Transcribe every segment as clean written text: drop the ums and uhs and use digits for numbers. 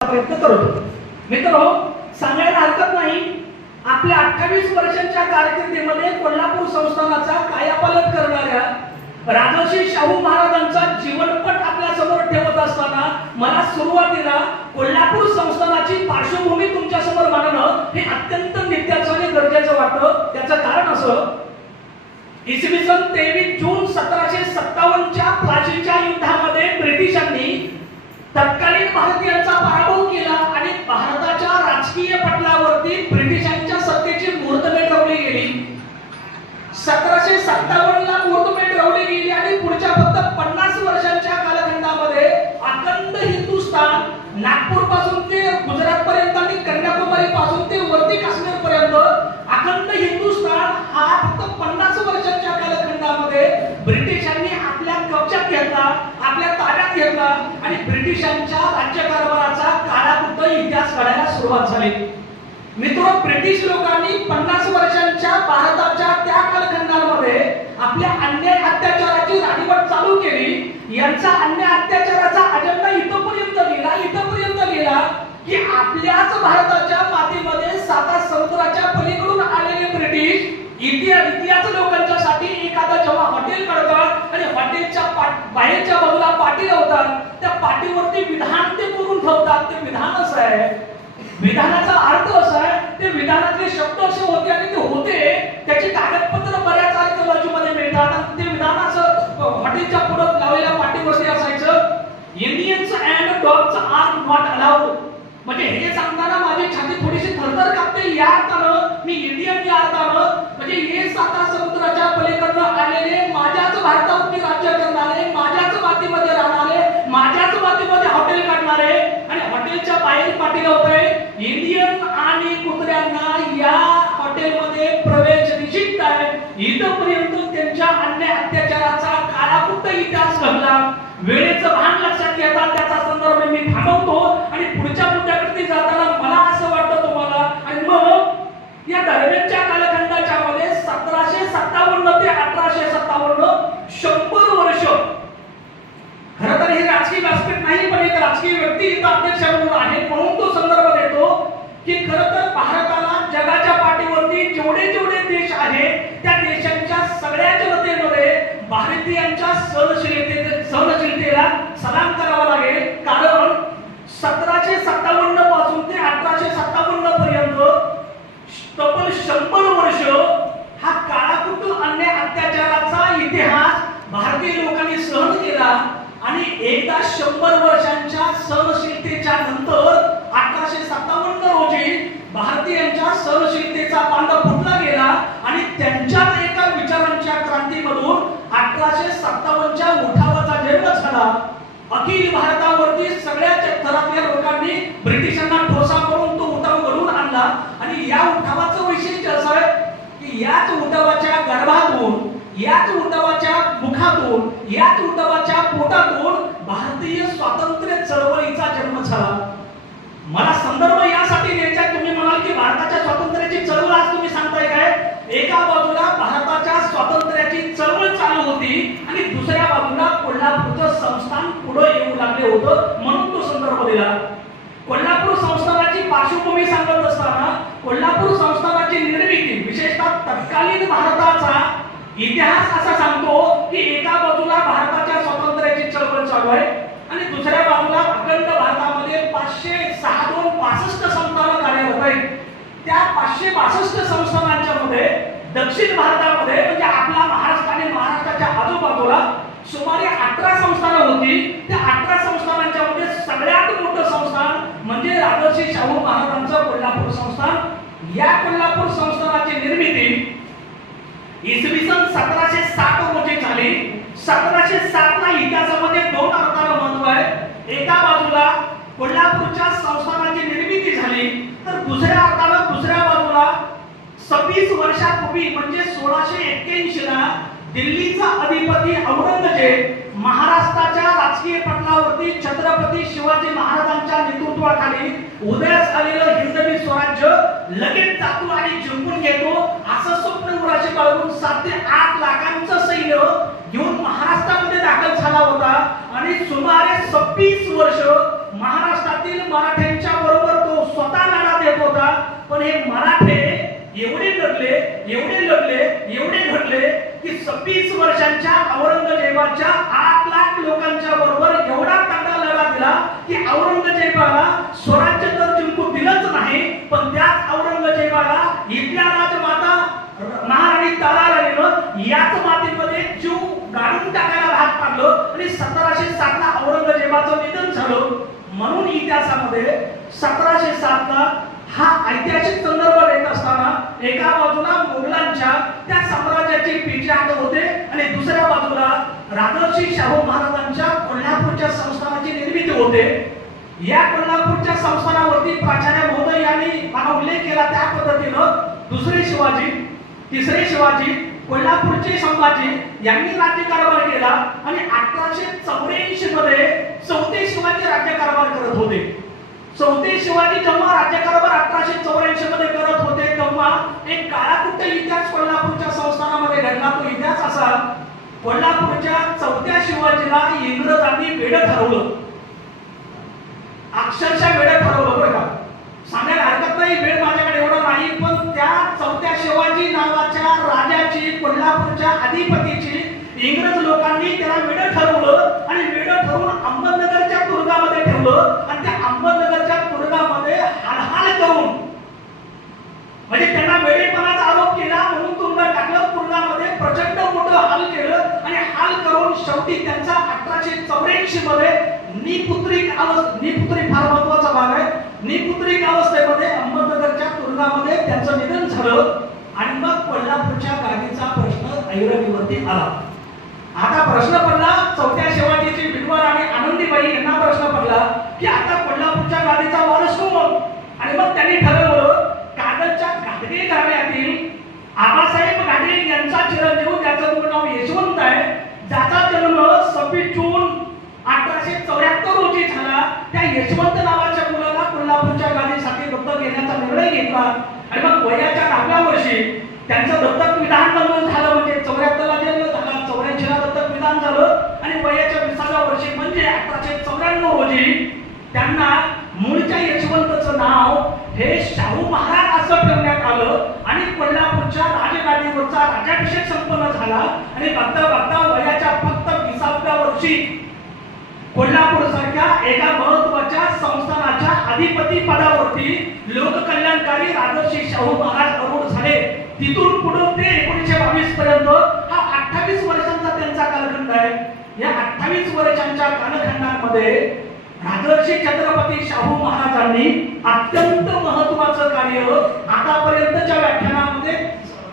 प्रयत्न करतो. मित्रांनो, सांगायला हरकत नाही, आपल्या 28 वर्षांच्या कारकिर्दीमध्ये कोल्हापूर संस्थानाचा कायापालट करणाऱ्या राजर्षी शाहू महाराजांचा जीवनपट आपल्या समोर ठेवत असताना मला सुरुवातीला कोल्हापूर संस्थानाची पार्श्वभूमी तुमच्या समोर मांडणं हे अत्यंत नित्याचं आणि गरजेचं वाटतं. त्याचं कारण असं, इसवी सन 23 जून 1757च्या प्लासीच्या युद्धामध्ये ब्रिटिशांनी तत्कालीन भारतीयांचा पराभव केला आणि भारताच्या राजकीय पटलावरती ब्रिटिशांच्या सत्तेची मुहूर्तमेढ रवली गेली. 1757 ला मुहूर्तमेढ रवली गेली आणि पुढच्या फक्त 50 वर्षांच्या कालखंडामध्ये अखंड हिंदुस्थान, नागपूर पासून ते गुजरात पर्यंत आणि कन्याकुमारी पासून ते वरती काश्मीर पर्यंत अखंड हिंदुस्थान हा फक्त 50 वर्षांच्या कालखंडामध्ये ब्रिटिशांनी आपल्या कब्जात घेतला, आपल्या ताब्यात घेतला आणि ब्रिटिशांच्या राज्यकारभाराचा काळाकुट्ट इतिहास घडायला सुरुवात झाली. मित्रांनो, ब्रिटिश लोकांनी 50 वर्षांच्या भारताच्या त्या कालखंडामध्ये आपल्या अन्याय अत्याचाराची राजवट चालू केली. यांचा अन्याय अत्याचाराचा अजेंडा इथपर्यंत गेला की आपल्याच भारताच्या मातीमध्ये 7 समुद्राच्या पलीकडून आलेले ब्रिटिश इतिहास लोकांच्यासाठी एखादा जेव्हा हॉटेल काढतात आणि हॉटेलच्या बाहेरच्या बाजूला पाटी लावतात, त्या पाटीवरती विधान ते करून ठेवतात. ते विधान असं आहे, विधानाचा अर्थ असा आहे, ते विधानातले शब्द असे होते आणि ते होते त्याचे कागदपत्र बऱ्याच आर्किओलॉजीमध्ये मिळतात. आणि ते विधान असं हॉटेलच्या पुढे लावलेल्या पाटीवरती असायचं, Indians and dogs are not allowed. म्हणजे हे सांगताना माझी छाती थोडीशी थरथर कापते. या अर्थानं मी इंडियन या अर्थानं म्हणजे हे 7 समुद्राच्या पलीकडनं आलेले, माझ्याच भारतावरती राज्य करणारे, माझ्याच मातीमध्ये राहणारे, माझ्याच मातीमध्ये हॉटेल काढणारे आणि हॉटेलच्या बाहेर पाटी लावतोय. इंडियन आणि कुत्र्यांना या हॉटेलमध्ये प्रवेश निषिद्ध आहे. इथपर्यंत त्यांच्या अन्याय अत्याचाराचा काळाकुट्ट इतिहास घडला. वेळेचं भान लक्षात घेता त्याचा संदर्भ मी थांबवतो आणि पुढच्या मुद्द्याकडे जाताना मला असं वाटतं तुम्हाला, आणि मग या दरम्यानच्या कालखंडाच्या मध्ये 1757 ते 1857 100 वर्ष. खरं तर हे राजकीय व्यासपीठ नाही, पण एक राजकीय व्यक्ती इथं अध्यक्ष म्हणून आहे म्हणून तो संदर्भ देतो की खरं तर भारताला जगाच्या पाठीवरती जेवढे देश आहेत त्या देशांच्या सगळ्या जनतेमध्ये भारतीयांच्या सहनशीलतेला सलाम करावा लागेल. कारण 1757 पासून ते 1857 पर्यंत तब्बल 100 वर्ष हा काळाकुट्ट अन्याय अत्याचाराचा इतिहास भारतीय लोकांनी सहन केला. आणि एकदा 100 वर्षांच्या सहनशीलतेच्या नंतर 1857 रोजी भारतीयांच्या सहनशीलतेचा बांध फुटला गेला आणि त्यांच्याच एका विचारांच्या क्रांतीमधून 1857च्या उठावाचा जन्म झाला. अखिल भारतावरती सगळ्या थरातल्या लोकांनी ब्रिटिशांना ठोसा करून तो उठाव घडवून आणला. आणि या उठावाचं वैशिष्ट्य असं आहे की याच उठावाच्या गर्भातून, याच उठावाच्या मुखातून, याच उठावाच्या पोटातून भारतीय स्वातंत्र्य चळवळीचा जन्म झाला. मला संदर्भ यासाठी द्यायचा आहे, तुम्ही म्हणाल की भारताच्या स्वातंत्र्याची चळवळ आज तुम्ही सांगताय काय? एका बाजूला भारताच्या स्वातंत्र्याची चळवळ चालू होती आणि दुसऱ्या बाजूला कोल्हापूरचं संस्थान पुढे येऊ लागले होतं म्हणून तो संदर्भ दिला. कोल्हापूर संस्थानाची पार्श्वभूमी सांगत असताना कोल्हापूर संस्थानाची निर्मिती विशेषतः तत्कालीन भारताचा इतिहास असा सांगतो की एका बाजूला भारताच्या स्वातंत्र्याची चळवळ चालू आहे आणि दुसऱ्या बाजूला अखंड भारतामध्ये 562 संस्थानं कार्यरत आहेत. त्या 562 संस्थानांच्या मध्ये दक्षिण भारतामध्ये म्हणजे आपला महाराष्ट्र आणि महाराष्ट्राच्या आजूबाजूला सुमारे 18 संस्थानं होती. त्या 18 संस्थानांच्या मध्ये सगळ्यात मोठं संस्थान म्हणजे राजर्षी शाहू महाराजांचं कोल्हापूर संस्थान. या कोल्हापूर संस्थानाची निर्मिती इसवी सन 1707 रोजी झाली. 1707 ला इतिहासामध्ये 2 अर्थानं महत्व आहे. एका बाजूला कोल्हापूरच्या संस्थानाची निर्मिती झाली तर दुसऱ्या अर्थानं दुसऱ्या बाजूला 26 वर्षापूर्वी म्हणजे 1681 ला दिल्लीचा अधिपती औरंगजेब महाराष्ट्राच्या राजकीय पटलावरती छत्रपती शिवाजी महाराजांच्या नेतृत्वाखाली उदयास आलेलं हिंदवी स्वराज्य लगेच जातो आणि जिंकून घेतो असं स्वप्न उराशी बाळगून 7 ते 8 लाखांचं सैन्य घेऊन महाराष्ट्रामध्ये दाखल झाला होता आणि सुमारे 26 वर्ष महाराष्ट्रातील विदर्भातील मराठ्यांच्या बरोबर तो स्वतः लढा देत होता. पण हे मराठे एवढे घडले की 26 वर्षांच्या औरंगजेबाच्या 8 लाख लोकांच्या बरोबर एवढा तगडा लढा दिला की औरंगजेबाला स्वराज्य तर जिंकू दिलंच नाही, पण त्याच औरंगजेबाला इथल्या राजमाता महाराणी ताराराणीनं याच मातीमध्ये जीव गाडून टाकायला भाग पाडलं आणि 1707 ला औरंगजेबाचं निधन झालं. म्हणून इतिहासामध्ये 1707 ला हा ऐतिहासिक संदर्भ देत असताना एका बाजूला मोगलांच्या त्या साम्राज्याची पिछेहाट होते आणि दुसऱ्या बाजूला राजर्षी शाहू महाराजांच्या कोल्हापूरच्या संस्थानाची निर्मिती होते. या कोल्हापूरच्या संस्थानावरती प्राचार्य महोदय यांनी मला उल्लेख केला त्या पद्धतीनं दुसरे शिवाजी, तिसरे शिवाजी, कोल्हापूरचे संभाजी यांनी राज्यकारभार केला आणि 1884 मध्ये चौथे शिवाजी राज्यकारभार करत होते. चौथे शिवाजी जेव्हा राज्यकारभार 1884 मध्ये करत होते तेव्हा एक काळाकुट्ट इतिहास कोल्हापूरच्या संस्थानामध्ये घडला. तो इतिहास असा, कोल्हापूरच्या चौथ्या शिवाजीला इंग्रजांनी वेडं ठरवलं, अक्षरशः वेडं ठरवलं. बरं का, सांगायला हरकत नाही, वेळ माझ्याकडे एवढा नाही, पण त्या चौथ्या शिवाजी नावाच्या राजाची, कोल्हापूरच्या अधिपतीची इंग्रज लोकांनी त्याला वेडं ठरवलं आणि वेडं ठरवून अहमदनगरच्या तुरुंगामध्ये ठेवलं आणि त्या अहमदनगरच्या तुरुंगामध्ये हालहाल करून, म्हणजे त्यांना वेडेपणाचा आरोप केला म्हणून तुरुंगात टाकलं. तुरुंगामध्ये प्रचंड मोठं हाल केलं आणि हाल करून शेवटी त्यांचा 1884 मध्ये निपुत्रिक फार महत्वाचा भाग आहे, निपुत्रिक अवस्थेमध्ये अहमदनगरच्या तुरुंगामध्ये त्यांचं निधन झालं आणि मग कोल्हापूरच्या गादीचा प्रश्न ऐरणीवरती आला. आता प्रश्न पडला, चौथ्या शिवाजीची विधवा आणि आनंदीबाई यांना प्रश्न पडला की आता कोल्हापूरच्या गादीचा वारस कोण? आणि मग त्यांनी ठरवलं, कागदच्या घाटगे घराण्यातील आबासाहेब घाटगे यांचा चिरंजीव, ज्याचं मूळ नाव यशवंत आहे, ज्याचा जन्म 26 जून 1874 रोजी झाला, त्या यशवंत नावाच्या मुलाला कोल्हापूरच्या गादीसाठी दत्तक घेण्याचा निर्णय घेतला. आणि मग वयाच्या 10व्या वर्षी त्यांचं दत्तक विधान मंजूर झालं. म्हणजे 74 ला जन्म झाला, 84 ला दत्तक विधान झालं आणि वयाच्या 20व्या वर्षी म्हणजे 1894 रोजी त्यांना मूळच्या यशवंतचं नाव हे शाहू महाराज असं ठेवण्यात आलं आणि कोल्हापूरच्या राजगादीवरचा राज्याभिषेक संपन्न झाला. आणि बघता बघता वयाच्या फक्त 20व्या वर्षी कोल्हापूर सारख्या एका महत्त्वाच्या संस्थानाच्या अधिपती पदावरती लोककल्याणकारी राजर्षी शाहू महाराज आरूढ झाले. तिथून पुढे ते 1922 पर्यंत हा 28 वर्षांचा त्यांचा कालखंड आहे. या 28 वर्षांच्या कालखंडामध्ये राजर्षी छत्रपती शाहू महाराजांनी अत्यंत महत्त्वाचं कार्य, आतापर्यंतच्या व्याख्यानामध्ये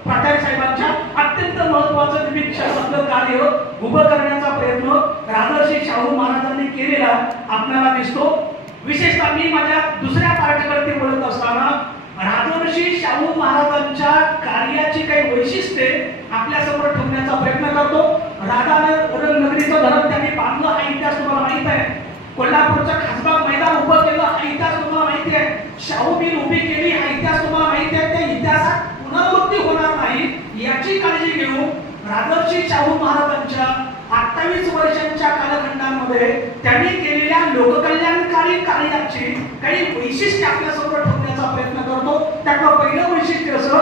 प्राचार्य साहेबांच्या अत्यंत महत्त्वाचं निरीक्षणाचं कार्य उभं करण्याचा प्रयत्न राजर्षी शाहू महाराजांनी केलेला आपल्याला दिसतो. विशेषतः मी माझ्या दुसऱ्या पार्टवरती बोलत असताना राजर्षी शाहू महाराजांच्या कार्याची काही वैशिष्ट्ये आपल्या समोर ठेवण्याचा प्रयत्न करतो. राधानगरीचं धरण त्यांनी बांधलं हा इतिहास तुम्हाला माहित आहे. कोल्हापूरचं खासबाग मैदान उभं केलं हा इतिहास तुम्हाला माहिती आहे. शाहू मिल उभी केली हा इतिहास तुम्हाला माहिती आहे. त्या इतिहासात पुनरावृत्ती होणार नाही याची काळजी घेऊन राजर्षी शाहू महाराजांच्या 28 वर्षांच्या कालखंडामध्ये त्यांनी केलेल्या लोककल्याणकारी कार्याची काही वैशिष्ट्ये आपल्या समोर ठेवण्याचा प्रयत्न करतो. त्यातलं पहिलं वैशिष्ट्य असं,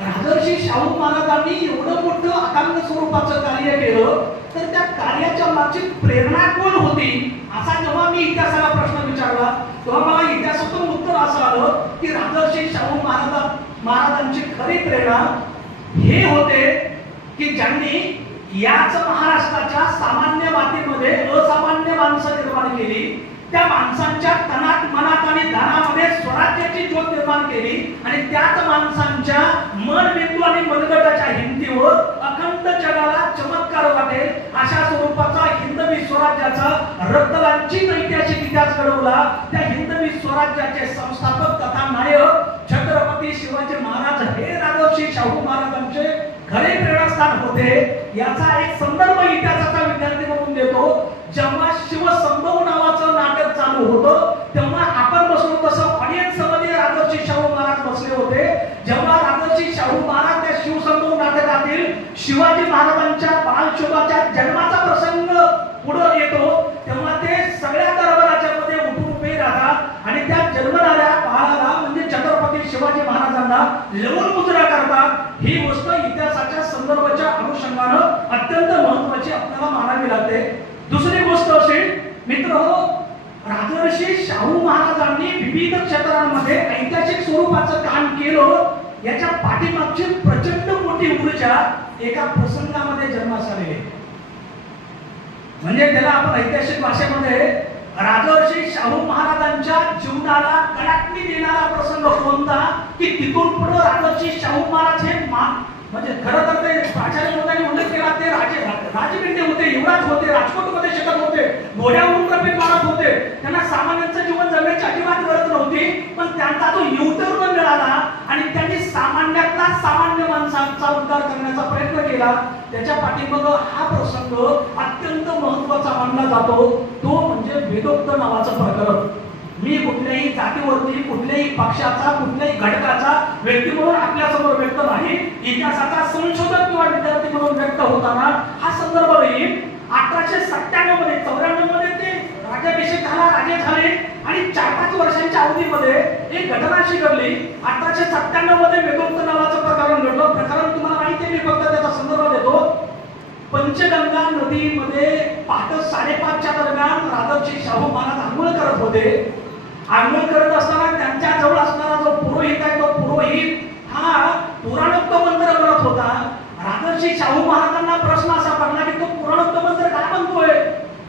राजर्षी शाहू महाराजांनी एवढं मोठं अखंड स्वरूपाचं कार्य केलं तर त्या कार्याच्या मागची प्रेरणा कोण होती असा जेव्हा मी इतिहासाला प्रश्न विचारला तेव्हा मला इतिहासातून उत्तर असं आलं की राजर्षी शाहू महाराजांची खरी प्रेरणा हे होते की ज्यांनी याच महाराष्ट्राच्या सामान्य मातीमध्ये असामान्य माणसं निर्माण केली. त्या माणसांच्या तनात, मनात आणि धनामध्ये स्वराज्याची ज्योत निर्माण केली आणि त्याच माणसांच्या मन, बिंदू आणि मनगटाच्या हिमतीवर अखंड जगाला चमत्कार वाटेल अशा स्वरूपाचा हिंदवी स्वराज्याचा रक्तलांछित ऐतिहासिक इतिहास घडवला. त्या हिंदवी स्वराज्याचे संस्थापक तथा नायक छत्रपती शिवाजी महाराज हे राजर्षी शाहू महाराजांचे खरे प्रेरणास्थान होते. याचा एक संदर्भ इतिहासाचा विद्यार्थी म्हणून देतो. जेव्हा शिवसंभव नावाचं नाटक चालू होतं तेव्हा आपण बसलो तसं ऑडियन्स मध्ये राजर्षी शाहू महाराज बसले होते. जेव्हा राजर्षी शाहू महाराज त्या शिवसंभव नाटकातील शिवाजी महाराजांच्या बालशोभाच्या जन्माचा प्रसंग पुढे येतो तेव्हा ते सगळ्या दरबाराच्या मध्ये उठून महाराजांना लवण मुद्रा करतात, ही गोष्ट इतिहासाच्या संदर्भाच्या अनुषंगानं अत्यंत महत्त्वाची आपल्याला मानावी लागते. दुसरी गोष्ट अशी मित्रहो, राजर्षी शाहू महाराजांनी विविध क्षेत्रांमध्ये ऐतिहासिक स्वरूपाचं काम केलं. याच्या पाठीमागची प्रचंड मोठी ऊर्जा एका प्रसंगामध्ये जन्मास आलेली आहे. म्हणजे त्याला आपण ऐतिहासिक भाषेमध्ये राजर्षी शाहू महाराजांच्या जीवनाला कडाकणी देणारा प्रसंग कोणता, की तिथून पुढे राजर्षी शाहू महाराज हे म्हणजे खरं तर ते प्राचार्य मोदयांनी उल्लेख केला, ते राजबिंडे होते, युवराज होते, राजकोटमध्ये शिकत होते, घोड्यावरून प्रवेश मारत होते. त्यांना सामान्यांचं जीवन जगण्याची अजिबात गरज नव्हती, पण त्यांचा जो युटर्न मिळाला आणि त्यांनी सामान्यातला सामान्य माणसांचा उद्धार करण्याचा प्रयत्न केला. त्याच्या पाठीमागे हा प्रसंग अत्यंत महत्त्वाचा मानला जातो, तो म्हणजे वेदोक्त नावाचं प्रकरण. मी कुठल्याही जातीवरती, कुठल्याही पक्षाचा, कुठल्याही घटकाचा व्यक्ती म्हणून आपल्या समोर व्यक्त नाही, इतिहासाचा संशोधक किंवा विद्यार्थी म्हणून व्यक्त होताना हा संदर्भ येईल. 1897 मध्ये 94 मध्ये ते राज्याभिषेक झाला, राजे झाले आणि 4-5 वर्षांच्या अवधीमध्ये एक घटना अशी घडली. 1897 मध्ये वेदोक्त नावाचं प्रकरण घडलं. प्रकरण तुम्हाला माहिती आहे, मी फक्त त्याचा संदर्भ देतो. पंचगंगा नदीमध्ये पहाटे 5:30च्या दरम्यान राजर्षी शाहू महाराज आंघोळ करत होते. आंघोळ करत असताना त्यांच्या जवळ असणारा जो पुरोहित आहे, तो पुरोहित हा पुराणोक्त मंत्र करत होता. राजर्षी शाहू महाराजांना प्रश्न असा पडला की तो पुराणोक्त मंत्र काय म्हणतोय,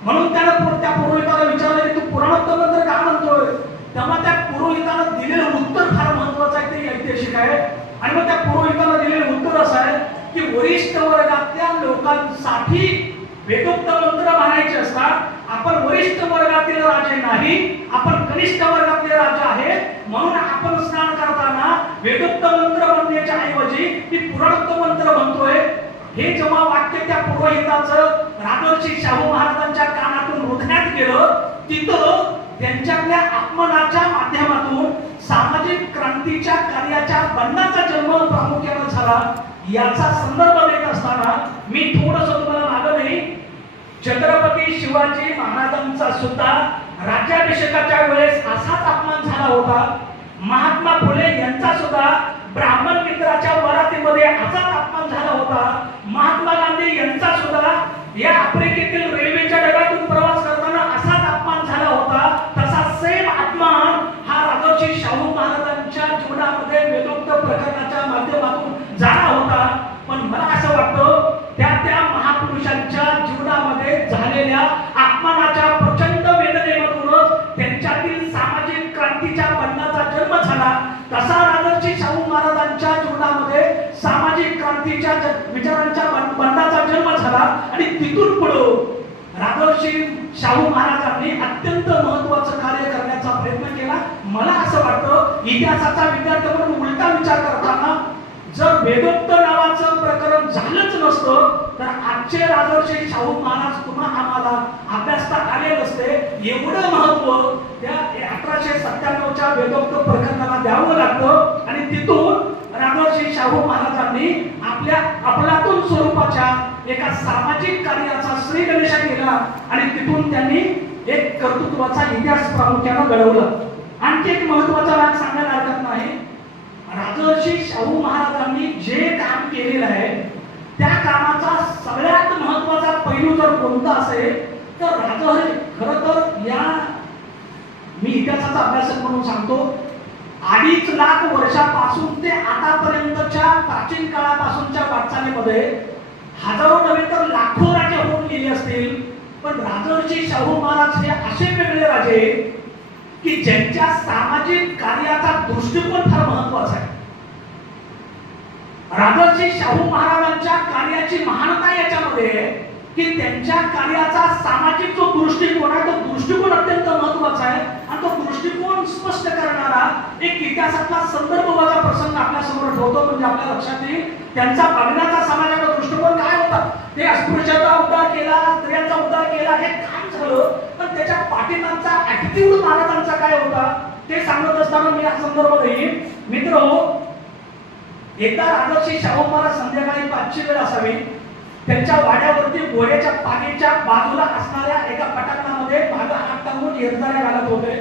म्हणून त्यानं त्या पुरोहिताला विचारलं की तू पुराणोक्त मंत्र काय म्हणतोय. तेव्हा त्या पुरोहितानं दिलेलं उत्तर फार महत्वाचं आहे, ते ऐतिहासिक आहे. आणि मग त्या पुरोहितानं दिलेलं उत्तर असं आहे की वरिष्ठ वर्गातल्या लोकांसाठी वेदोक्त मंत्र म्हणायचे असतात. आपण वरिष्ठ वर्गातील राजे नाही, आपण कनिष्ठ वर्गातले राजे आहे, म्हणून आपण स्नान करताना वेदोक्त मंत्र म्हणण्याच्या ऐवजी मी पुराणोक्त मंत्र म्हणतोय. हे जेव्हा वाक्य त्या पुरोहिताचं राजर्षी शाहू महाराजांच्या कानातून रुजण्यात गेलं, तिथं त्यांच्यातल्या आत्मनाच्या माध्यमातून सामाजिक क्रांतीच्या कार्याच्या बंडाचा जन्म प्रामुख्याने झाला. याचा संदर्भ देत असताना मी थोडंसं तुम्हाला मागं नाही, छत्रपती शिवाजी महाराजांचा सुद्धा राज्याभिषेकाच्या वेळेस असाच अपमान झाला होता. महात्मा फुले यांचा सुद्धा ब्राह्मण मित्राच्या वरातीमध्ये असाच अपमान झाला होता. महात्मा गांधी यांचा सुद्धा या आफ्रिकेतील रेल्वेच्या डब्यातून प्रवास करताना असाच अपमान झाला होता. तसा सेम अपमान हा राजर्षी शाहू महाराजांच्या जीवनामध्ये वेदोक्त प्रकरणाच्या माध्यमातून झाला होता. पण मला असं वाटतं त्या महापुरुषांच्या जीवनामध्ये झालेल्या अपमानाच्या प्रचंड वेदनेमधूनच त्यांच्यातील सामाजिक क्रांतीच्या बंडाचा जन्म झाला. तसा राजर्षी शाहू महाराजांच्या जीवनामध्ये सामाजिक क्रांतीच्या विचारांच्या बंडाचा जन्म झाला आणि तिथून पुढे राजर्षी शाहू महाराजांनी अत्यंत महत्त्वाचं कार्य करण्याचा प्रयत्न केला. मला असं वाटतं इतिहासाचा विद्यार्थी म्हणून उलटा विचार करताना जर वेदोक्त नावाचं प्रकरण झालंच नसतं तर आजचे राजर्षी शाहू महाराज पुन्हा आम्हाला अभ्यासता आले नसते. एवढं महत्व त्या 1897च्या वेदोक्त प्रकरणाला द्यावं लागतं. आणि तिथून राजर्षी शाहू महाराजांनी आपल्या अफलातून स्वरूपाच्या एका सामाजिक कार्याचा श्रीगणेशा केला आणि तिथून त्यांनी एक कर्तृत्वाचा इतिहास प्रामुख्याने घडवला. आणखी एक महत्वाचा भाग सांगायला हरकत नाही, राजर्षी शाहू महाराजांनी जे काम केलेलं आहे त्या कामाचा सगळ्यात महत्वाचा पैलू जर कोणता असेल तर खरं तर या मी इतिहासाचा अभ्यासक म्हणून सांगतो, 2.5 लाख वर्षापासून ते आतापर्यंतच्या प्राचीन काळापासूनच्या वाटचालीमध्ये हजारो नव्हे तर लाखो राजे होऊन गेले असतील, पण राजर्षी शाहू महाराज हे असे वेगळे राजे की ज्यांच्या सामाजिक कार्याचा दृष्टिकोन फार महत्वाचा आहे. राजर्षी शाहू महाराजांच्या कार्याची महानता याच्यामध्ये की त्यांच्या कार्याचा सामाजिक जो दृष्टिकोन आहे तो दृष्टिकोन अत्यंत महत्वाचा आहे. आणि तो दृष्टिकोन स्पष्ट करणारा एक इतिहासातला संदर्भवाचा प्रसंग आपल्या समोर ठेवतो, म्हणजे आपल्या लक्षात येईल त्यांचा बघण्याचा समाजाचा दृष्टिकोन काय होता. ते अस्पृश्यता उद्धार केला, स्त्रियांचा उद्धार केला, हे काम झालं, पण त्याच्या पाठीमागचा ऍटिट्यूड महाराजांचा काय होता ते सांगत असताना मी हा संदर्भ देईन. मित्रहो, एकदा राजर्षी शाहू महाराज संध्याकाळी 5ची वेळ असावी, त्यांच्या वाड्यावरती घोड्याच्या पाठीच्या बाजूला असणाऱ्या एका पटांगणामध्ये मागे हात टाकून येरझाऱ्या घालत होते.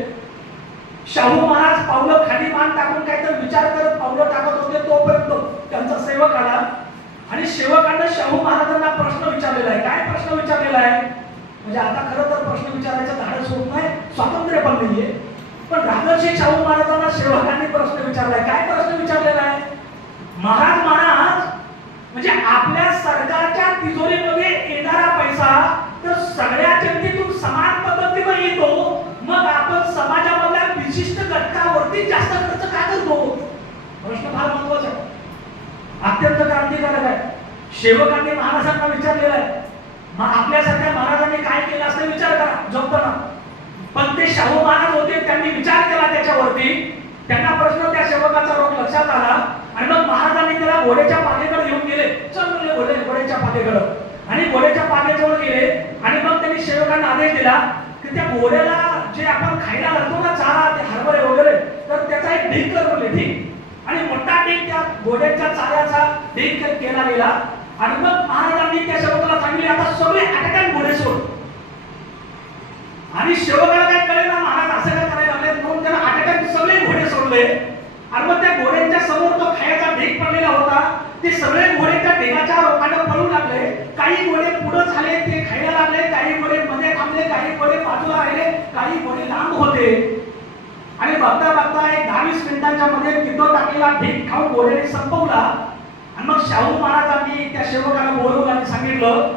शाहू महाराज पावलं खाली मान टाकून काहीतरी विचार करत पावलं टाकत म्हणजे आता खरं तर प्रश्न विचारायचं धाडस होत नाही, स्वातंत्र्य पण नाहीये. पण राजर्षी शाहू महाराजांना सेवकांनी प्रश्न विचारलाय. काय प्रश्न विचारलेला आहे? महाराज म्हणजे आपल्या सरकारच्या तिजोरीमध्ये येणारा पैसा तर सगळ्या जनतेतून समान पद्धतीने येतो, मग आपण समाजामधल्या विशिष्ट घटकावरती जास्त खर्च का करतो? प्रश्न फार महत्वाचा आहे, अत्यंत क्रांतिकारक आहे. सेवकांनी महाराजांना विचारलेला आहे. मग आपल्यासारख्या महाराजांनी काय केलं असं विचार करा झोपताना. पण ते शाहू महाराज होते, त्यांनी विचार केला त्याच्यावरती. त्यांना प्रश्न त्या सेवकाचा रोग लक्षात आला आणि मग महाराजांनी त्याला घोड्याच्या पाठीकडे घेऊन गेले. चल म्हणले घोड्याच्या पाठीकडे, आणि घोड्याच्या पाठीजवळ गेले आणि मग त्यांनी सेवकांना आदेश दिला की त्या घोड्याला जे आपण खायला घालतो ना चारा, ते हरभरे वगैरे, तर त्याचा एक ढीग कर म्हणले. ढीग आणि मोठा ढीग त्या घोड्याच्या चाऱ्याचा ढीग केला गेला. आणि मग महाराजांनी त्या सेवकाला सांगितले आता सगळे अटॅक घोडे सोड. आणि सेवकाला काय कळेल ना महाराज असं काय करायला लागले, म्हणून त्याला अटॅक सगळे घोडे सोडले. आणि मग त्या घोड्यांच्या समोर तो खायचा ढीग पडलेला होता, ते सगळे घोडे त्या ढिगाच्या रोखाने पळू लागले. काही घोडे पुढे झाले, ते खायला लागले, काही घोडे मध्ये थांबले, काही घोडे बाजूला राहिले, काही घोडे लांब होते. आणि बघता बघता एक 10-20 मिनिटांच्या मध्ये तिथं टाकलेला ढीग खाऊन घोड्याने संपवला. आणि मग शाहू महाराजांनी त्या सेवकाला बोलवलं आणि सांगितलं,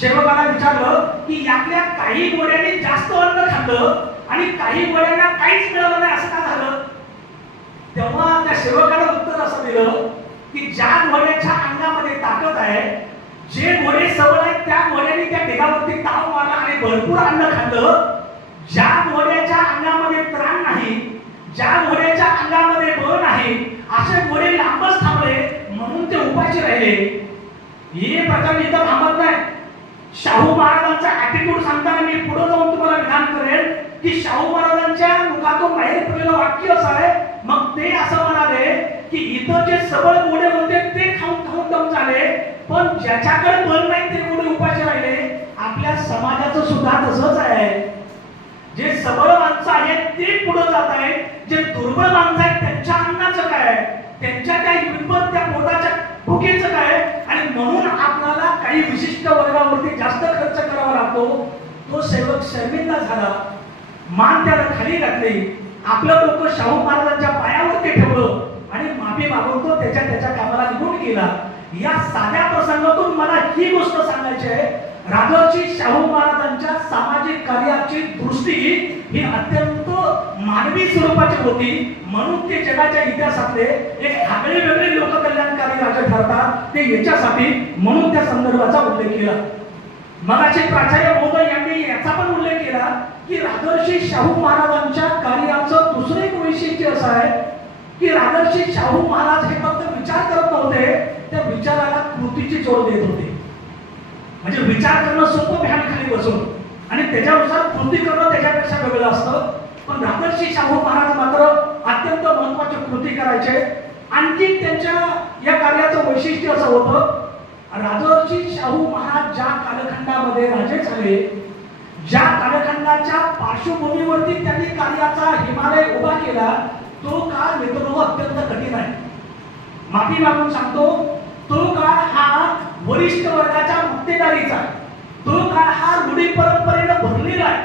सेवकाला विचारलं की यातल्या काही घोड्यांनी जास्त अन्न खाल्लं आणि काही घोड्यांना काहीच मिळालं नाही, असं का झालं? तेव्हा त्या सेवकानं उत्तर असं दिलं की ज्या घोड्याच्या अंगामध्ये ताकद आहे, जे घोडे सबळ आहेत, त्या घोड्यांनी त्या ढिगावरती ताव मारला आणि भरपूर अन्न खाल्लं. ज्या घोड्याच्या अंगामध्ये त्राण नाही, ज्या घोड्याच्या अंगामध्ये बळ नाही, असे घोडे लांबच थांबले, म्हणून ते उपाशी राहिले. हे प्रकार इथं थांबत नाही. शाहू महाराजांचा ॲटिट्यूड सांगताना मी पुढे जाऊन तुम्हाला विधान करेन की शाहू महाराजांच्या मुखातून बाहेर पडलेलं वाक्य असं आहे. मग ते असं म्हणाले की इथं जे सबळ घोडे होते ते खाऊन खाऊन दम झाले, पण ज्याच्याकडे बळ नाही ते घोडे उपाशी राहिले. आपल्या समाजाचं सुद्धा तसंच आहे. जे सबळ माणसं आहेत ते पुढे जात आहेत, जे दुर्बळ माणसं आहेत त्यांच्या अन्नाचं काय, त्यांच्या त्या हिंमत, त्या पोटाच्या भुकेचं काय. आणि म्हणून आपल्याला काही विशिष्ट वर्गावरती जास्त खर्च करावा लागतो. तो सेवक शर्मिंदा झाला, मान त्याला खाली घातली, आपलं डोकं शाहू महाराजांच्या पायावरती ठेवलं आणि माफी मागून तो त्याच्या कामाला निघून गेला. या साध्या प्रसंगातून मला ही गोष्ट सांगायची आहे, राजर्षी शाहू महाराजांच्या सामाजिक कार्याची दृष्टी ही अत्यंत मानवी स्वरूपाची होती. म्हणून ते जगाच्या इतिहासातले एक आगळे वेगळे लोककल्याणकारी राजा ठरतात. ते याच्यासाठी म्हणून त्या संदर्भाचा उल्लेख केला. मगाशी प्राचार्य महोदय यांनी याचा पण उल्लेख केला की राजर्षी शाहू महाराजांच्या कार्याचं दुसरे एक वैशिष्ट्य असं आहे की राजर्षी शाहू महाराज हे फक्त विचार करत नव्हते, त्या विचाराला कृतीची जोड देत होते. म्हणजे विचार करणं सोपं भ्यान खाली बसून आणि त्याच्यानुसार कृती करणं त्याच्यापेक्षा वेगळं असतं. पण राजर्षी शाहू महाराज मात्र अत्यंत महत्वाची कृती करायचे. आणखी त्यांच्या या कार्याचं वैशिष्ट्य असं होतं, राजर्षी शाहू महाराज ज्या कालखंडामध्ये राजे झाले, ज्या कालखंडाच्या पार्श्वभूमीवरती त्यांनी कार्याचा हिमालय उभा केला, तो काळ मित्रांनो अत्यंत कठीण आहे. माफी मागून सांगतो, तो काळ हा वरिष्ठ वर्गाच्या मक्तेदारीचा आहे. तो काळ हा रूढी परंपरेने भरलेला आहे.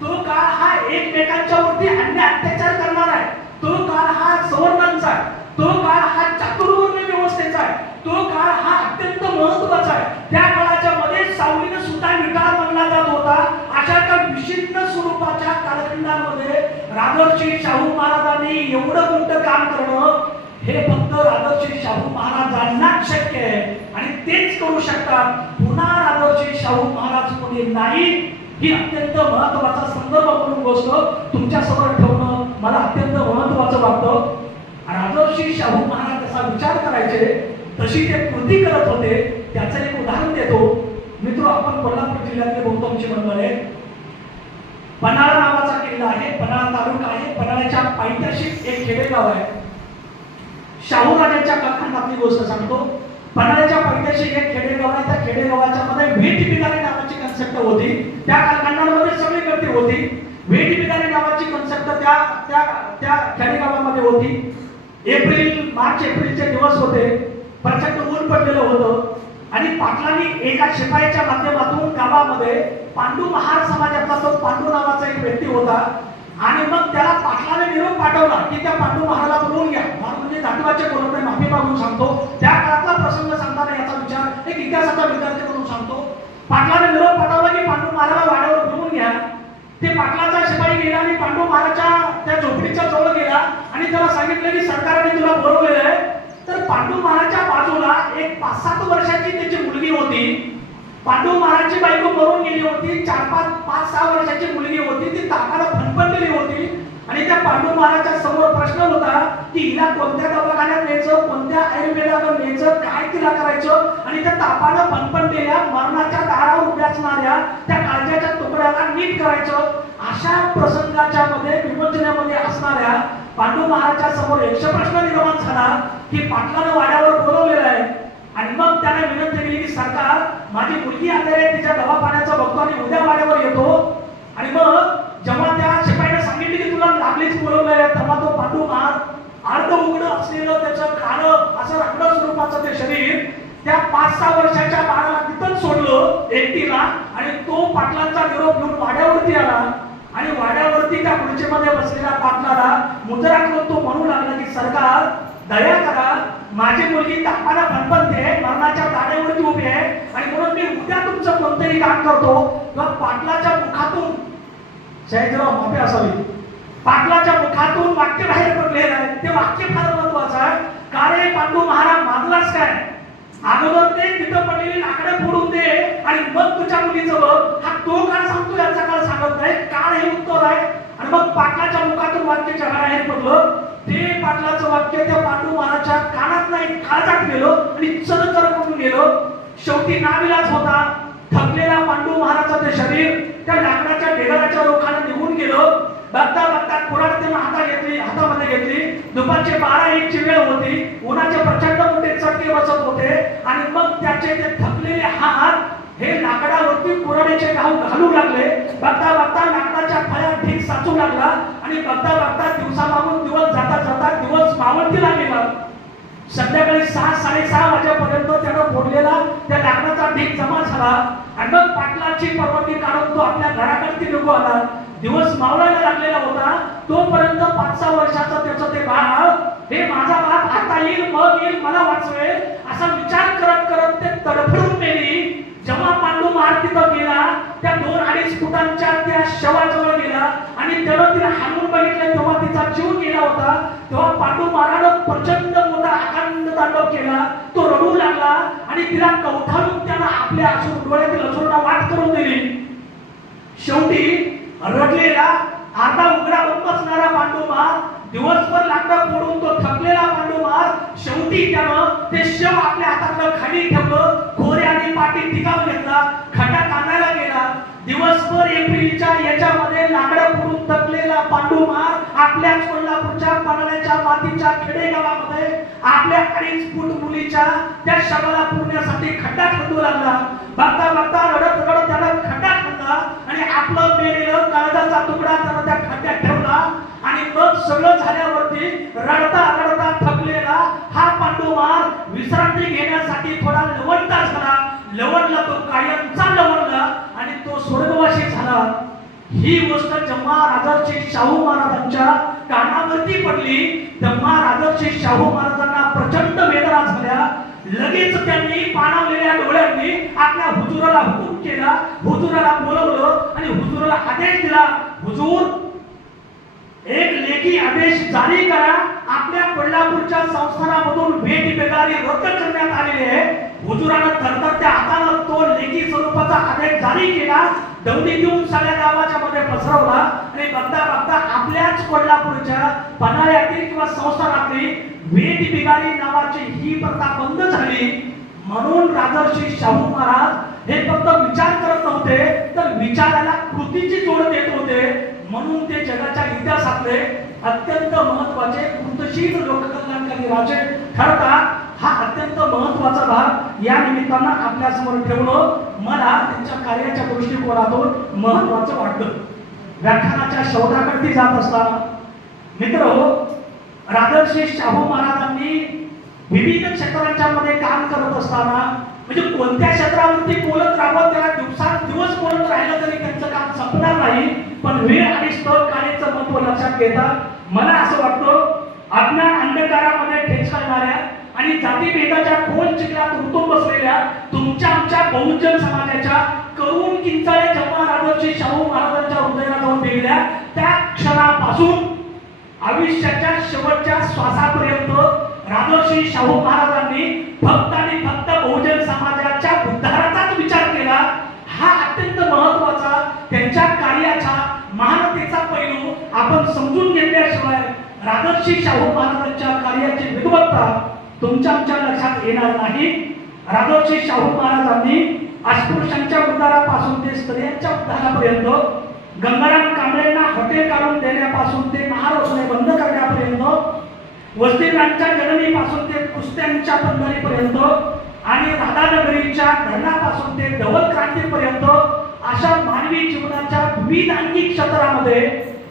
तो काळ हा एकमेकांच्या वरती अन्याय अत्याचार करणार आहे. तो काळ हा सवर्णांचा आहे. तो काळ हा चातुर्वर्ण व्यवस्थेचा आहे. तो काळ हा अत्यंत महत्त्वाचा आहे. त्या काळाच्या मध्ये सावलीने सुद्धा विटाळ मानला जात होता. अशा एका विशिष्ट स्वरूपाच्या कालखंडामध्ये राजर्षी शाहू महाराजांनी एवढं मोठं काम करणं हे फक्त राजर्षी शाहू महाराजांनाच शक्य आहे आणि तेच करू शकतात. पुन्हा राजर्षी शाहू महाराज कोणी नाही, ही अत्यंत महत्त्वाचा संदर्भ म्हणून गोष्ट तुमच्या समोर ठेवणं मला अत्यंत महत्त्वाचं वाटतं. राजर्षी शाहू महाराज कसा विचार करायचे, तशी ते कृती करत होते, त्याचं एक उदाहरण देतो. मित्र, आपण कोल्हापूर जिल्ह्यातले बहुतांशी मंडळ आहे. पन्हाळा नावाचा किल्ला आहे, पन्हाळा तालुका आहे. पन्हाळ्याच्या पायथ्याशी एक खेडेगाव आहे. शाहू राजांच्या कालखंडातली गोष्ट सांगतो. पन्हाळ्याच्या पायथ्याशी एक खेडेगाव आहे. त्या खेडेगावाच्या मध्ये भेट बिगारी नावाची कन्सेप्ट होती. त्या कालखंडामध्ये सगळी गर्दी होती. भेट बिगारी नावाची कन्सेप्ट त्या खेडेगावामध्ये होती. मार्च एप्रिलचे दिवस होते. प्रचंड ऊन पडलेलं होतं आणि पाटलांनी एका शिपायाच्या माध्यमातून गावामध्ये पांडू महार समाजातला तो पांडू नावाचा एक व्यक्ती होता आणि मग त्याला पाटलाने निरोप पाठवला की त्या पांडू महाराला बोलवून घ्या. म्हणजे जातीवाचे बोलत नाही, माफी मागून सांगतो, त्या काळातला प्रसंग सांगताना याचा विचार एक इतिहासाचा विद्यार्थी म्हणून सांगतो. पाटलाने निरोप पाठवला की पांडू महाराला वाड्यावर बोलवून घ्या. ते पाटलाचा शिपाई गेला आणि पांडू महाराच्या त्या झोपडीच्या जवळ गेला आणि त्याला सांगितलं की सरकारने तुला बोलवलेलं आहे. तर पांडू महाराजच्या बाजूला एक 5-7 वर्षाची त्याची मुलगी होती. पांडू महाराजची बायको मरून गेली होती. 5-6 वर्षाची मुलगी होती, ती तापाला फणफणलेली होती आणि त्या पांडू महाराजच्या समोर प्रश्न होता की हिला कोणत्या दवाखान्यात न्यायचं, कोणत्या आयुर्वेदावर न्यायचं, काय तिला करायचं. आणि त्या तापानं फणफणलेल्या मरणाच्या दारावर उभ्या असणाऱ्या त्या काळजाच्या तुकड्याला नीट करायचं. अशा प्रसंगाच्या मध्ये विमोचनामध्ये असणाऱ्या पांडू महाराजच्या समोर एकशे प्रश्न निर्माण झाला की पाटलानं वाड्यावर बोलवलेलं आहे. आणि मग त्याने विनंती केली की सरकार, माझी मुलगी आजारी आहे, तिच्या दवाखान्याचा बघतो आणि उद्या वाड्यावर येतो. आणि मग जेव्हा त्या शिपाईने सांगितले की तुला लागलीच बोलवलंय, तेव्हा तो पांडू महाराज अर्ध उघडं असलेलं त्याचं काळं असं रांगड स्वरूपाचं ते शरीर त्या 5-6 वर्षाच्या बाळाला तिथंच सोडलं एकटीला आणि तो पाटलांचा निरोप घेऊन वाड्यावरती आला. आणि वाड्यावरती त्या खुर्चीमध्ये बसलेल्या पाटलाला मुजरा करून तो म्हणू लागला की सरकार, दया करा, माझी मुलगी तापाला फणफणते, मरणाच्या दाढेवरती उभी आहे आणि म्हणून मी उद्या तुमचं कोणतरी काम करतो. किंवा पाटलाच्या मुखातून शाहीराव माफी असावी, पाटलाच्या मुखातून वाक्य बाहेर पडलेलं आहे. ते वाक्य फार महत्वाचं आहे. का रे पांडू महाराज, माजलास काय? अगोदर ते तिथं पडलेली लाकडं फोडून दे आणि मग तुझ्या मुलीचं बघ. हा तो काळ सांगतो, याचा काळ सांगत नाही. काळ हे उत्तर आहे. आणि मग पाटलाच्या मुखातून वाक्याच्या बाहेर पडलं. ते पाटलाचं वाक्य त्या पांडू महाराजच्या कानात नाही, काळजात गेलं आणि चरचर करून गेलं. शेवटी नाविलाज होता. थकलेला पांडू महाराजचं ते शरीर त्या लाकडाच्या ढेगाच्या रोखाने निघून गेलं. बघता बघता कुऱ्हाड त्यानं हातामध्ये घेतली. दुपारचे 12-1 ची वेळ होती. उन्हाचे प्रचंड मोठे चटके बसत होते आणि मग त्याचे ते थकलेले हात हे लाकडावरती कुऱ्हाडीचे घालू लागले. बघता बघता लाकडाच्या फळ्या ठीक साचू लागला आणि बघता बघता दिवसामागून दिवस जाता दिवस मावळतीला गेला. संध्याकाळी 6-6:30 वाजेपर्यंत त्यानं फोडलेला त्या लाकडाचा ढीग जमा झाला आणि मग पाटलाची परवानगी काढून तो आपल्या घराकडे निघू आला. दिवस मावळायला लागलेला होता. तोपर्यंत 5-6 वर्षाचं त्याचं ते बाळ, हे माझा बाप आता येईल, मग येईल, मला वाचवेल असा विचार करत करत ते तडफडून मेली. जेव्हा पांडू महाराज तिथं गेला, त्या 2-2.5 फुटांच्या त्या शवाजवळ गेला आणि त्यानं तिला हाणून बघितलं, तेव्हा तिचा जीव गेला होता. तेव्हा पांडू महाराज प्रचंड मोठा अखंड तांडव केला. तो रडू लागला आणि तिला कवठाळून त्यानं आपल्या डोळ्यातील अश्रूंना वाट करून दिली. शेवटी रडलेला अर्धा उघडा होऊन बसणारा पांडू महाराज, दिवसभर लाकडं फोडून तो थकलेला पांडू महाराज, शेवटी त्यानं ते शव आपल्या हातातलं खाली ठेवलं. खोऱ्याने पाठी टिकाव घेतला, खड्डा काढायला गेला. दिवसभर एप्रिलच्या याच्यामध्ये लाकडं फोडून थकलेला पांडू महाराज आपल्याच कोल्हापूरच्या पाण्याच्या मातीच्या खेडेगावामध्ये आपल्या 2.5 फूट मुलीच्या त्या शवाला पुरण्यासाठी खड्डा खंदू लागला. बघता बघता रडत रडत त्यानं खड्डा खणला आणि आपलं मेलेलं काळजाचा तुकडा त्यानं त्या खड्ड्यात ठेवला. आणि मग सगळं झाल्यावरती रडता रडता थकलेला हा पांडू महाराज विश्रांती घेण्यासाठी थोडा लवंडा झाला. लवंडला तो कायमचा लवंडला आणि तो स्वर्गवासी झाला. ही गोष्ट जेव्हा राजर्षी शाहू महाराजांच्या कानावरती पडली तेव्हा राजर्षी शाहू महाराजांना प्रचंड वेदना झाल्या. लगेच त्यांनी पाणावलेल्या डोळ्यांनी आपल्या हुजूराला हुकूम केला, हुजूराला बोलवलं आणि हुजूराला आदेश दिला, हुजूर एक लेखी आदेश जारी करा. आपल्या कोल्हापूरच्या संस्थानामधून भेट बेगारी रद्द करण्यात आलेली आहे. हुजूरानं थरथरत्या हातानं तो लेखी स्वरूपाचा आदेश जारी केला. दौडी देऊन सगळ्या गावाच्या मध्ये पसरवला आणि बघता बघता आपल्याच कोल्हापूरच्या पन्हाळ्यातील किंवा संस्थानातली भेट बिगारी नावाची ही प्रथा बंद झाली. म्हणून राजर्षी शाहू महाराज हे फक्त विचार करत नव्हते तर विचाराला कृतीची जोड देत होते. म्हणून ते जगाच्या इतिहासातले अत्यंत महत्त्वाचे कृतशील लोककल्याणकारी राजे ठरतात. हा अत्यंत महत्त्वाचा भाग या निमित्तानं आपल्या समोर ठेवणं मला त्यांच्या कार्याच्या दृष्टिकोनातून महत्त्वाचं वाटतं. व्याख्यानाच्या शोधाकडे जात असताना मित्रहो, राजर्षी शाहू महाराजांनी विविध क्षेत्रांच्या मध्ये काम करत असताना म्हणजे कोणत्या क्षेत्रावरती बोलत राहावं, त्याला दिवस बोलत राहिलं तरी त्यांचं काम संपणार नाही. पण वेळ आणि स्थळ कार्याचं महत्व लक्षात घेता मला असं वाटतं, अज्ञान अंधकारामध्ये ठेचणाऱ्या आणि जातीभेदाच्या खोल चिखलात रुतून बसलेल्या तुमच्या आमच्या बहुजन समाजाच्या करून किंचाळ्या जेव्हा राजर्षी शाहू महाराजांच्या हृदयाला जाऊन भेटल्या, त्या क्षणापासून आयुष्याच्या शेवटच्या श्वासापर्यंत राजर्षी शाहू महाराजांनी फक्त आणि फक्त बहुजन समाजाच्या उद्धाराचाच विचार केला. हा अत्यंत महत्वाचा त्यांच्या कार्याचा महानतेचा पैलू आपण समजून घेतल्याशिवाय राजर्षी शाहू महाराजांच्या कार्याची विद्वत्ता तुमच्या आमच्या लक्षात येणार नाही. राजर्षी शाहू महाराजांनी अस्पृश्यांच्या उद्धारापासून ते स्त्रियांच्या उद्धारापर्यंत, गंगाराम कांबळेंना हॉटेल काढून देण्यापासून ते महारोसने बंद करण्यापर्यंत, वसतिगृहांच्या जननीपासून ते कुस्त्यांच्या बंदरीपर्यंत आणि राधानगरीच्या धरणापासून ते धवल क्रांतीपर्यंत अशा मानवी जीवनाच्या विविध आणखी क्षेत्रामध्ये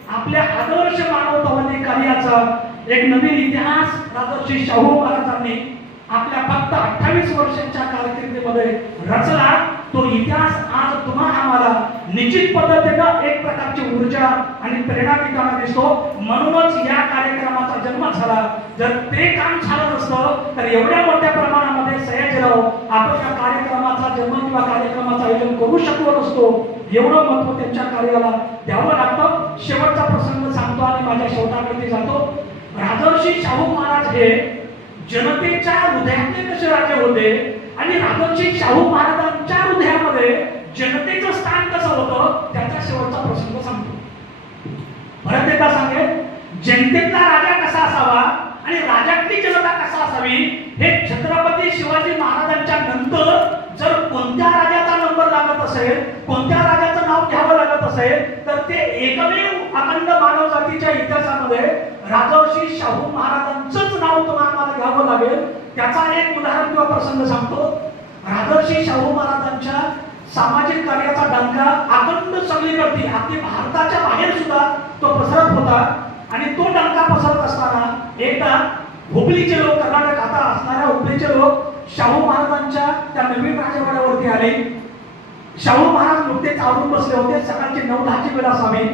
आपल्या आदर्श मानवतावादी कार्याचा एक नवीन इतिहास राजर्षी शाहू महाराजांनी आपल्या फक्त 28 वर्षांच्या कारकिर्दीमध्ये रचला. तो इतिहास आज तुम्हा आम्हाला निश्चित पद्धतीनं एक प्रकारची ऊर्जा आणि प्रेरणा देताना दिसतो. म्हणूनच या कार्यक्रमाचा जन्म झाला. जर ते काम झालं नसतं तर एवढ्या मोठ्या प्रमाणामध्ये सयाजीराव आपण या कार्यक्रमाचा जन्म किंवा कार्यक्रमाचं आयोजन करू शकलो नसतो. एवढं महत्व त्यांच्या कार्याला द्यावं लागतं. शेवटचा प्रसंग सांगतो आणि माझ्या शेवटाकडे जातो. राजर्षी शाहू महाराज हे जनतेच्या हृदयातले कसे राजे होते आणि राजर्षी शाहू महाराजांच्या हृदयामध्ये जनतेचं स्थान कसं होतं त्याचा शेवटचा प्रसंग सांगतो. परत एकदा सांगेल, जनतेतला राजा कसा असावा आणि राजातली जनता कसा असावी हे छत्रपती शिवाजी महाराजांच्या नंतर जर कोणत्या राजाचा नंबर लागत असेल, कोणत्या राजाचं नाव घ्यावं लागत असेल तर ते एकमेव अखंड मानव जातीच्या इतिहासामध्ये राजर्षी शाहू महाराजांचंच नाव तुम्हाला घ्यावं लागेल. त्याचा एक उदाहरण किंवा प्रसंग सांगतो. राजर्षी शाहू महाराजांच्या सामाजिक कार्याचा डंका अखंड सगळीकडे अगदी भारताच्या बाहेर सुद्धा तो पसरत होता. आणि तो डंका पसरत असताना एकदा हुबळीचे लोक, कर्नाटक आता असणाऱ्या हुबळीचे लोक शाहू महाराजांच्या त्या नवीन राजवाड्यावरती आले. शाहू महाराज नुकतेच आवरून बसले होते. सकाळची 9-10ची वेळ असावी.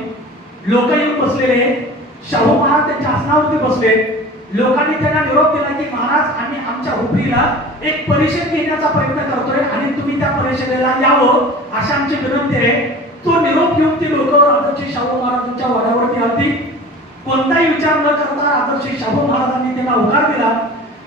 लोक येऊन बसलेले. शाहू महाराज त्यांच्या आसनावरती बसले. लोकांनी त्यांना निरोप दिला की महाराज, आम्ही आमच्या हुबळीला एक परिषद घेण्याचा प्रयत्न करतोय आणि तुम्ही त्या परिषदेला यावं अशी आमची विनंती आहे. तो निरोप घेऊन ती लोक राजर्षी शाहू महाराजांच्या वाड्यावरती आली. कोणताही विचार न करता राजर्षी शाहू महाराजांनी त्यांना होकार दिला.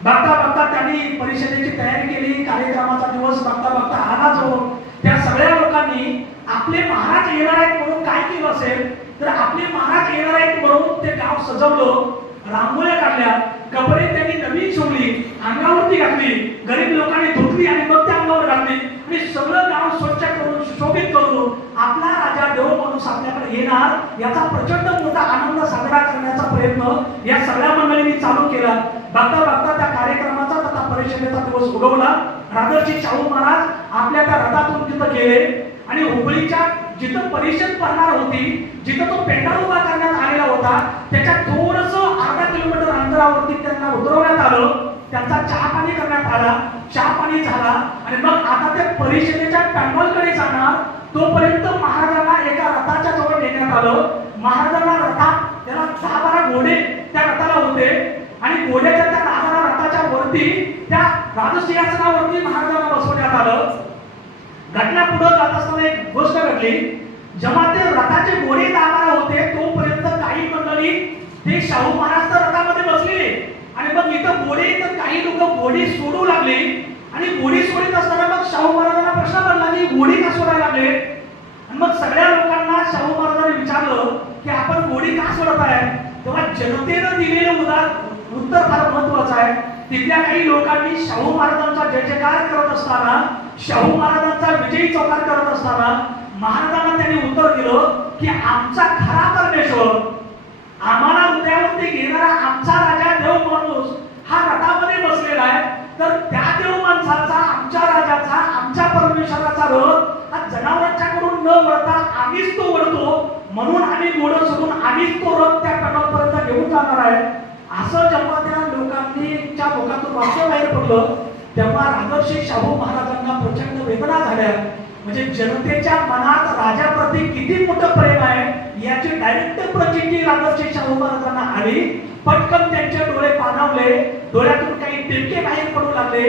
बघता बघता त्यांनी परिषदेची तयारी केली. कार्यक्रमाचा दिवस बघता बघता आला जो. त्या सगळ्या लोकांनी आपले महाराज येणार आहेत म्हणून काय केलं असेल तर आपले महाराज येणार आहेत म्हणून ते गाव सजवलं, रांगोळ्या काढल्या, कपडे त्यांनी नवीन शिवली, अंगावरती घातली, गरीब लोकांनी धुतली आणि मग त्या अंगावर घातली आणि सगळं गाव स्वच्छ करून सुशोभित करून आपला राजा देव माणूस आपल्याकडे येणार याचा प्रचंड मोठा आनंद साजरा करण्याचा प्रयत्न या सगळ्या मंडळींनी चालू केला. बघता बघता त्या कार्यक्रमाचा तथा परिषदेचा दिवस उगवला. राजर्षी शाहू महाराज आपल्या त्या रथातून तिथं गेले आणि हुबळीच्या जिथं परिषद भरणार होती, जिथं तो पेंडाल उभा करण्यात आलेला होता, त्याच्या थोडंसं अर्धा किलोमीटर अंतरावरती त्यांना उतरवण्यात आलं. त्यांचा चहा पाणी करण्यात आला. चहा पाणी झाला आणि मग आता ते परिषदेच्या पॅनलकडे जाणार तोपर्यंत महाराजांना एका रथाच्या जवळ नेण्यात आलं. महाराजांना रथात त्याला 10-12 घोडे त्या रथाला होते आणि घोड्याच्या त्या 10-12 रथाच्या वरती त्या राजसिंहासनावरती महाराजांना बसवण्यात आलं. घटना पुढे जात असताना एक गोष्ट घडली. जेव्हा ते रथाचे घोडे 10-12 होते तोपर्यंत काही मंडळी ते शाहू महाराज रथामध्ये बसलेले आणि मग इथं घोडे तर काही लोक घोडी सोडू लागले आणि घोडी सोडत असताना मग शाहू महाराजांना प्रश्न पडला की घोडी का सोडायला लागले. आणि मग सगळ्या लोकांना शाहू महाराजांनी विचारलं की आपण घोडी का सोडत आहे. तेव्हा जनतेनं दिलेलं उत्तर फार महत्वाचं आहे. तिथल्या काही लोकांनी शाहू महाराजांचा जय जयकार करत असताना, शाहू महाराजांचा विजयी चौकार करत असताना महाराजांना त्यांनी उत्तर दिलं की आमचा खरा परमेश्वर, आम्हाला हृदयावरती घेणारा आमचा राजा देव माणूस हा रथामध्ये बसलेला आहे. तर त्या देव माणसाचा, आमच्या राजाचा, आमच्या परमेश्वराचा रथ हा जनावरांच्याकडून न वळता आम्हीच तो वळतो. म्हणून आम्ही घोडं सोडून आम्हीच तो रथ त्या पॅनलपर्यंत घेऊन जाणार आहे. असं जेव्हा त्या लोकांनी त्या मुखातून वाक्य बाहेर पडलं तेव्हा राजर्षी शाहू महाराजांना प्रचंड वेदना झाल्या. म्हणजे जनतेच्या मनात राजाप्रती किती मोठं प्रेम आहे याची डायरेक्ट प्रचिती राजर्षी शाहू महाराजांना आली. पटकन त्यांचे डोळे पाणावले, डोळ्यातून काही टिपके बाहेर पडू लागले.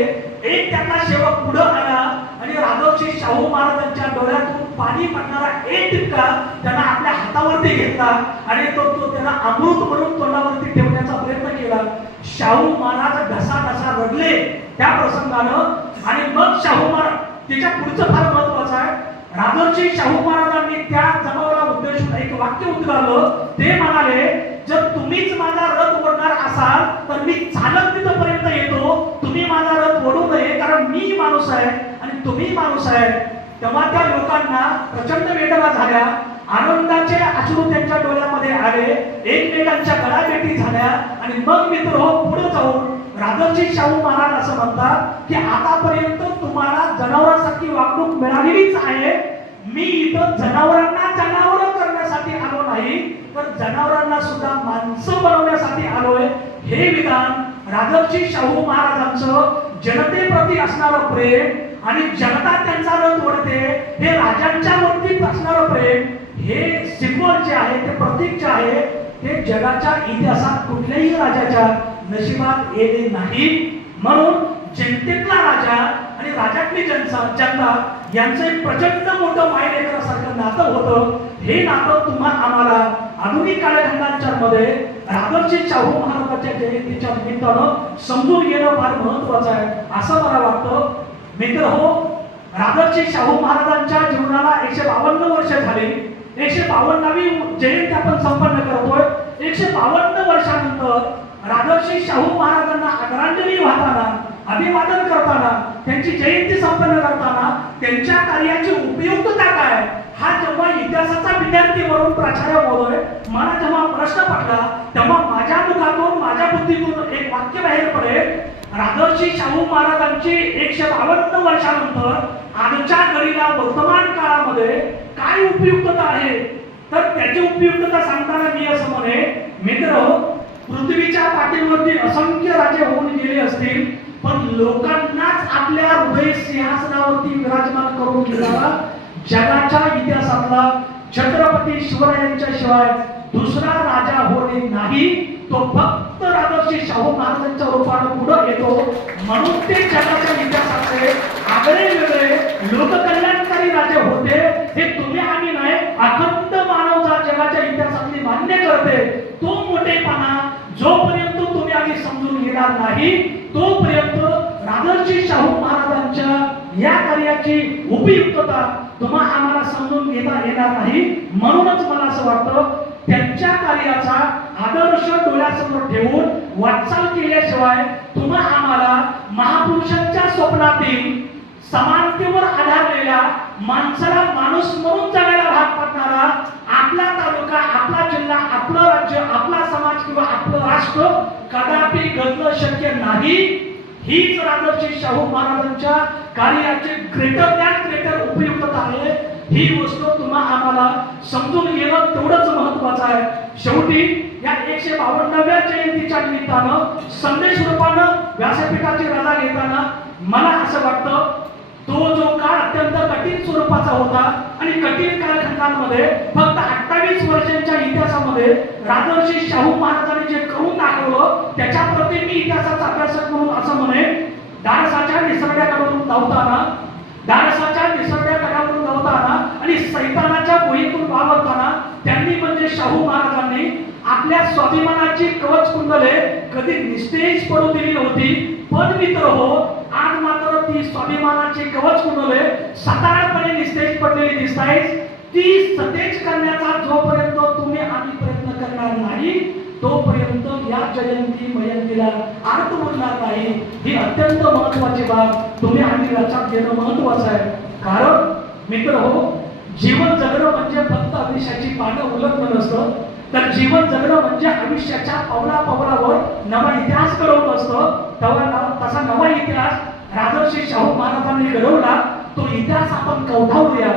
एक त्यांना सेवक पुढे आला आणि राजर्षी शाहू महाराजांच्या डोळ्यातून पाणी पडणारा एक टिपका त्यांना आपल्या हातावरती घेतला आणि तो त्यांना अमृत म्हणून तोंडावरती ठेवण्याचा प्रयत्न केला. शाहू महाराज ढसा रडले त्या प्रसंगानं. आणि मग शाहू महाराज, त्याच्या पुढचं फार महत्वाचं आहे, राजर्षी शाहू महाराजांनी त्या जमावाला उद्देशून एक वाक्य उद्गारलं. ते म्हणाले, जर तुम्हीच माझा रथ ओढणार असाल तर मी चालत तिथपर्यंत येतो, तुम्ही माझा रथ ओढू नये, कारण मी माणूस आहे आणि तुम्ही माणूस आहे. तेव्हा त्या लोकांना प्रचंड वेदना झाल्या, आनंदाचे अश्रू त्यांच्या डोळ्यामध्ये आले, एकमेकांच्या गळाभेटी झाल्या. आणि मग मित्र हो, पुढे जाऊन राजर्षी शाहू महाराज असं म्हणतात की आतापर्यंत तुम्हाला जनावरांसारखी वागणूक मिळालेलीच आहे. मी इथं जनावरांना जनावर करण्यासाठी आलो नाही, तर जनावरांना सुद्धा माणसं बनवण्यासाठी आलोय. हे विधान राजर्षी शाहू महाराजांचं जनतेप्रती असणारं प्रेम आणि जनता त्यांचा रथ ओढते हे राजांच्या वरती असणारं प्रेम, हे सिम्बॉल जे आहे, ते प्रतीक जे आहे, ते जगाच्या इतिहासात कुठल्याही राजाच्या नशिबात येणे नाही. म्हणून जनतेतला राजा आणि राजातली जनता यांचं एक प्रचंड मोठं मायलेकरासारखं नातं होतं. हे नातं तुम्हा आम्हाला आधुनिक कालखंडांच्या मध्ये राजर्षी शाहू महाराजांच्या जयंतीच्या निमित्तानं समजून घेणं फार महत्वाचं आहे असं मला वाटतं. मित्र हो, राजर्षी शाहू महाराजांच्या जीवनाला 152 वर्ष झाली. 152वी जयंती आपण संपन्न करतोय. 152 वर्षानंतर राजर्षी शाहू महाराजांना आदरांजली वाहताना, अभिवादन करताना, त्यांची जयंती संपन्न करताना त्यांच्या कार्याची उपयुक्तता काय, हा जेव्हा इतिहासाचा विद्यार्थी म्हणून प्राचार्य महोदय मला जेव्हा प्रश्न पडला, तेव्हा माझ्या मुखातून, माझ्या बुद्धीतून एक वाक्य बाहेर पडेल. राजर्षी शाहू महाराजांची 152 वर्षानंतर आजच्या घडीला वर्तमान काळामध्ये काय उपयुक्तता आहे, तर त्याची उपयुक्तता सांगताना मी असं म्हणे, मित्र, पृथ्वीच्या पाठीवरती असंख्य राजे होऊन गेले असतील, पण लोकांनाच आपल्या हृदय सिंहासनावरती विराजमान करून घेणारा जगाच्या इतिहासातला छत्रपती शिवरायांच्या शिवाय दुसरा राजा होणे नाही. तो फक्त राजर्षी शाहू महाराजांच्या रूपाने पुढे येतो. म्हणून ते जगाच्या इतिहासातले आगळे वेगळे लोककल्याणकारी राजे होते. हे तुम्ही आम्ही नाही, अखंड मानवता जगाच्या इतिहासातली मान्य करते. तो मोठेपणा जोपर्यंत तुम्ही आम्ही समजून घेणार नाही, तोपर्यंत राजर्षी शाहू महाराजांच्या या कार्याची उपयुक्तता तुम्हा आम्हाला समजून घेता येणार नाही. म्हणूनच मला असं वाटतं, त्यांच्या कार्याचा आदर्श डोळ्यासमोर ठेवून वाटचाल केल्याशिवाय तुम्हा आम्हाला महापुरुषांच्या स्वप्नातील समानतेवर आधारलेल्या, माणसाला माणूस म्हणून जगायला भाग पाडणारा आपला तालुका, आपला जिल्हा, आपलं राज्य, आपला समाज किंवा आपलं राष्ट्र कदापि घडणं शक्य नाही. हीच राजर्षी शाहू महाराजांच्या कार्याची ग्रेटर उपयुक्तता आहे. ही गोष्ट तुम्हा आम्हाला समजून घेणं तेवढंच महत्वाचं आहे. शेवटी या 152व्या जयंतीच्या निमित्तानं संदेश रूपानं व्यासपीठाची रजा घेताना मला असं वाटतं, तो जो काळ अत्यंत कठीण स्वरूपाचा होता आणि कठीण कालखंडांमध्ये फक्त 28 वर्षांच्या इतिहासामध्ये राजर्षी शाहू महाराजांनी जे करून दाखवलं, त्याच्या प्रती मी इतिहासाचा अभ्यासक म्हणून असं म्हणे, धाडसाच्या निसर्गाकडून धावताना आणि सैतानाच्या भुईतून वावरताना त्यांनी म्हणजे शाहू महाराजांनी आपल्या स्वाभिमानाची कवच कुंडले कधी निस्तेज पडू दिली नव्हती. पण मित्र हो, आज मात्र ती स्वाभिमानाची कवच कुंडले सताळपणे निस्तेज पडलेली दिसतायत. ती सतेज करण्याचा जोपर्यंत तुम्ही आम्ही प्रयत्न करणार नाही, तोपर्यंत या जयंती मयंतीला अर्थ उरणार नाही. ही अत्यंत महत्वाची बाब तुम्ही आम्ही लक्षात घेणं महत्वाचं आहे. कारण मित्र हो, जीवन जगणं म्हणजे फक्त आयुष्याची पानं उलटणं नसतं, तर जीवन जगणं म्हणजे आयुष्याच्या पावलावर नवा इतिहास घडवणं असतं. तसा नवा इतिहास राजर्षी शाहू महाराजांनी घडवला. तो इतिहास आपण कवठावूया,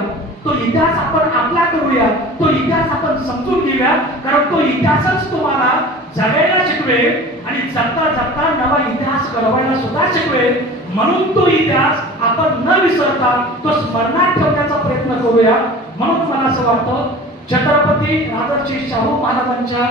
तो इतिहास आपण आपला करूया, तो इतिहास आपण समजून घेऊया. कारण तो इतिहासच तुम्हाला जगायला शिकवेल आणि जगता जगता नवा इतिहास घडवायला सुद्धा शिकवेल. म्हणून तो इतिहास आपण न विसरता तो स्मरणात ठेवण्याचा प्रयत्न करूया. म्हणून मला असं वाटतं छत्रपती राजर्षी शाहू महाराजांच्या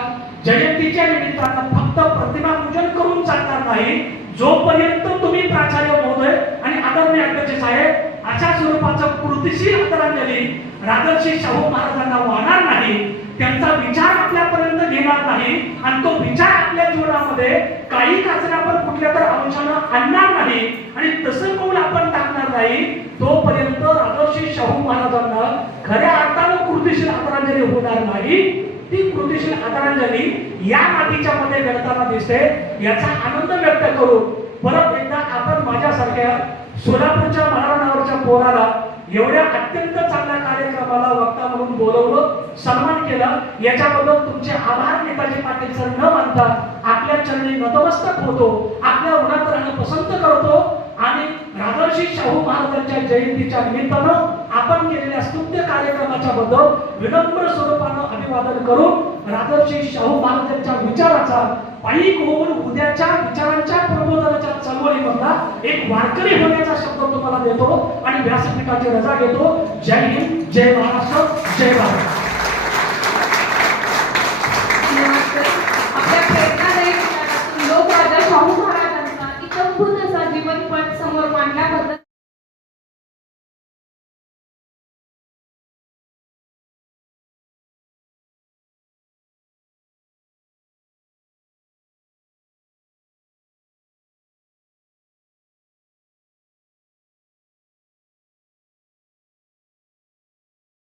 जयंतीच्या निमित्तानं फक्त प्रतिमा पूजन करून चालणार नाही. जोपर्यंत तुम्ही प्राचार्य महोदय आणि आदरणीय अध्यक्ष साहेब अशा स्वरूपाचं कृतीशील आदरांजली राजर्षी शाहू महाराजांना वाहणार नाही, त्यांचा विचार आपल्यापर्यंत घेणार नाही आणि तो विचार आपल्या जीवनामध्ये काही कचरा आपण कुठल्या तर अंशानं आणणार नाही आणि तसं पाऊल आपण टाकणार नाही, तोपर्यंत राजर्षी शाहू महाराजांना खऱ्या अर्थानं कृतीशील आदरांजली होणार नाही. ती कृतीशील आदरांजली या मातीच्या मध्ये घडताना दिसते. याचा आनंद व्यक्त करू परत एकदा आपण माझ्यासारख्या सोलापूरच्या महाराणावरच्या पोराला एवढ्या अत्यंत चांगल्या कार्यक्रमाला वक्ता म्हणून बोलवलं, सन्मान केला, याच्याबद्दल तुमचे आभार नेताजी पाटील सर न मानता आपल्या चरणी नतमस्तक होतो, आपल्या उन्हात राहणं पसंत करतो आणि राजर्षी शाहू महाराजांच्या जयंतीच्या निमित्तानं आपण केलेल्या स्तुत्य कार्यक्रमाच्या बद्दल विनम्र स्वरूपानं अभिवादन करून राजर्षी शाहू महाराजांच्या विचाराचा पायीक होऊन उद्याच्या विचारांच्या प्रबोधनाच्या चळवळीमधला एक वारकरी होण्याचा शब्द तुम्हाला देतो आणि व्यासपीठाची रजा घेतो. जय हिंद, जय महाराष्ट्र, जय भारत.